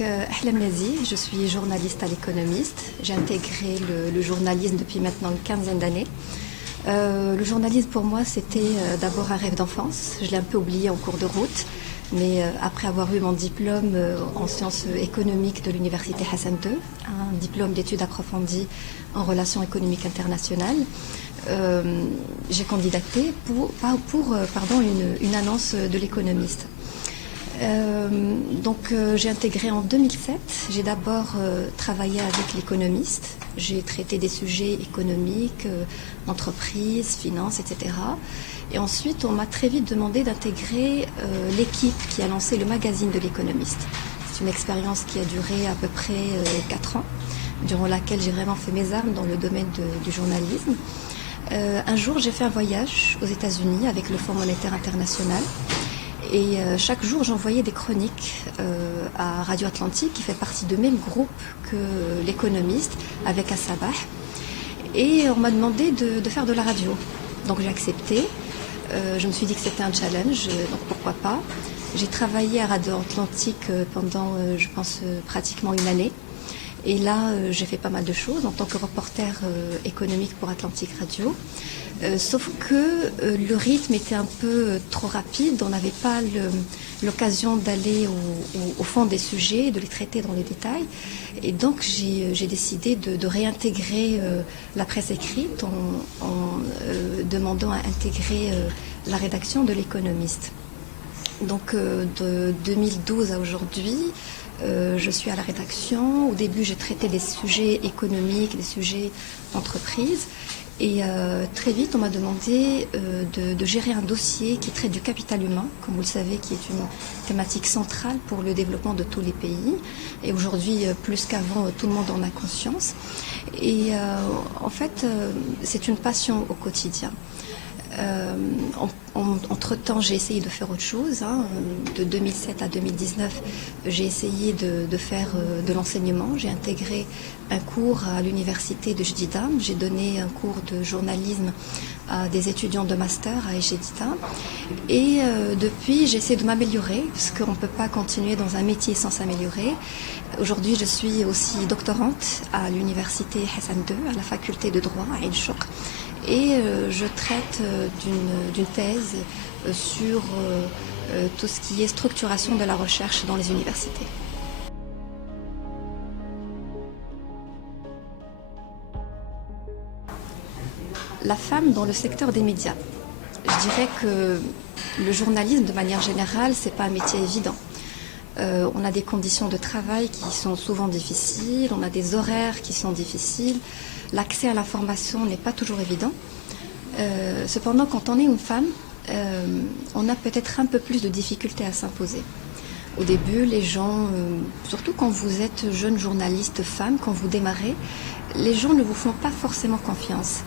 Ahlam Nazi, je suis journaliste à l'Économiste. J'ai intégré le journalisme depuis maintenant une quinzaine d'années. Le journalisme pour moi c'était d'abord un rêve d'enfance. Je l'ai un peu oublié en cours de route. Mais après avoir eu mon diplôme en sciences économiques de l'université Hassan II, un diplôme d'études approfondies en relations économiques internationales, j'ai candidaté pour une annonce de l'Économiste. J'ai intégré en 2007. J'ai d'abord travaillé avec l'Économiste. J'ai traité des sujets économiques, entreprises, finances, etc. Et ensuite, on m'a très vite demandé d'intégrer l'équipe qui a lancé le magazine de l'Économiste. C'est une expérience qui a duré à peu près 4 ans, durant laquelle j'ai vraiment fait mes armes dans le domaine du journalisme. Un jour, j'ai fait un voyage aux États-Unis avec le Fonds monétaire international. Et chaque jour, j'envoyais des chroniques à Radio Atlantique, qui fait partie du même groupe que l'Économiste, avec As-Sabah. Et on m'a demandé de faire de la radio. Donc j'ai accepté. Je me suis dit que c'était un challenge, donc pourquoi pas. J'ai travaillé à Radio Atlantique pendant, je pense, pratiquement une année. Et là, j'ai fait pas mal de choses en tant que reporter économique pour Atlantique Radio. Sauf que le rythme était un peu trop rapide, on n'avait pas l'occasion d'aller au fond des sujets, de les traiter dans les détails. Et donc j'ai décidé de réintégrer la presse écrite en demandant à intégrer la rédaction de l'Économiste. Donc de 2012 à aujourd'hui, je suis à la rédaction. Au début, j'ai traité des sujets économiques, des sujets entreprises. Et très vite, on m'a demandé de gérer un dossier qui traite du capital humain, comme vous le savez, qui est une thématique centrale pour le développement de tous les pays. Et aujourd'hui, plus qu'avant, tout le monde en a conscience. Et en fait, c'est une passion au quotidien. Entre-temps, j'ai essayé de faire autre chose. De 2007 à 2019, j'ai essayé de faire de l'enseignement. J'ai intégré un cours à l'université de Jdida. J'ai donné un cours de journalisme à des étudiants de master à Jdida. Et depuis, j'essaie de m'améliorer, parce qu'on ne peut pas continuer dans un métier sans s'améliorer. Aujourd'hui, je suis aussi doctorante à l'université Hassan II, à la faculté de droit à Ain Chouk. Et je traite d'une thèse sur tout ce qui est structuration de la recherche dans les universités. La femme dans le secteur des médias. Je dirais que le journalisme, de manière générale, c'est pas un métier évident. On a des conditions de travail qui sont souvent difficiles, on a des horaires qui sont difficiles, l'accès à l'information n'est pas toujours évident. Cependant, quand on est une femme, on a peut-être un peu plus de difficultés à s'imposer. Au début, les gens, surtout quand vous êtes jeune journaliste femme, quand vous démarrez, les gens ne vous font pas forcément confiance.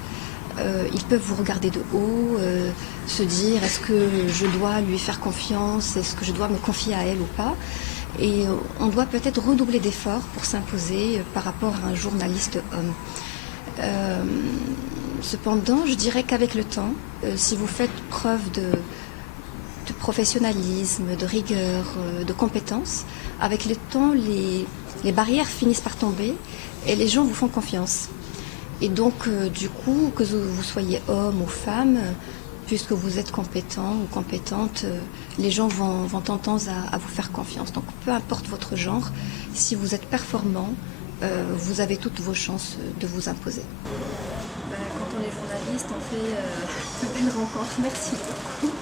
Ils peuvent vous regarder de haut, se dire est-ce que je dois lui faire confiance, est-ce que je dois me confier à elle ou pas. Et on doit peut-être redoubler d'efforts pour s'imposer par rapport à un journaliste homme. Cependant, je dirais qu'avec le temps, si vous faites preuve de professionnalisme, de rigueur, de compétence, avec le temps, les barrières finissent par tomber et les gens vous font confiance. Et donc, du coup, que vous soyez homme ou femme, puisque vous êtes compétent ou compétente, les gens vont tendance à vous faire confiance. Donc, peu importe votre genre, si vous êtes performant, vous avez toutes vos chances de vous imposer. Quand on est journaliste, on fait de belles rencontres. Merci beaucoup.